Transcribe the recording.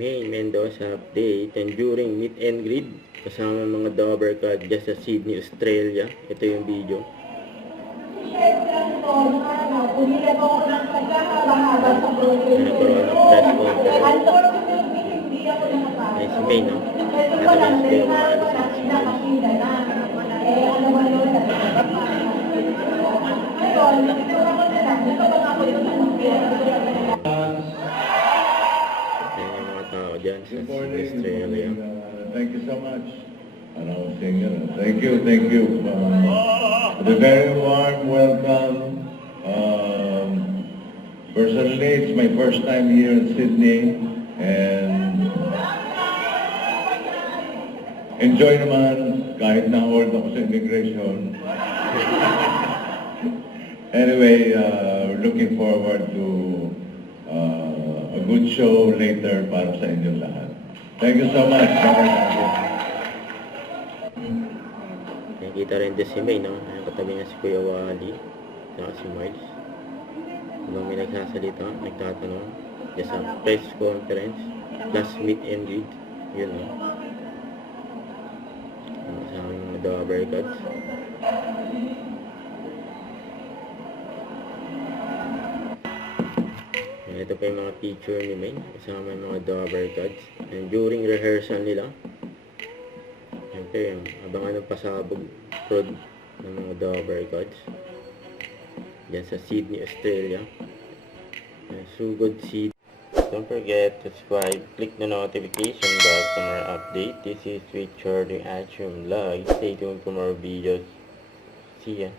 May Mendoza update, and during meet and greet kasama mga Dover Cats dyan sa Sydney, Australia. Ito yung video. Nagkaroon ng press conference. Ay, si May, no? Natalis ko yung maalis na si May. Dyan sa Australia. Thank you so much. Thank you. For the very warm welcome. Personally, it's my first time here in Sydney, and enjoy naman kahit na-hold ako sa immigration. Anyway, looking forward to a good show later para sa inyong lahat. Thank you so much. Nakikita rin din si May, no? Katabi niya si Kuya Wally, saka si Miles. Habang may nagsasalita, nagtatanong, diyan sa press conference, plus meet and greet. Yun, no? Sa mga Dover Cats. Ito pa yung mga picture ni May kasama yung mga Dover Cats. And during rehearsal nila, siyempre, abangan ng pasabog prod ng mga Dover Cats dyan sa Sydney, Australia. Sugod Sydney. Don't forget to subscribe, click the notification bell for more update. This is Richard Achum Live. Stay tuned for more videos. See ya.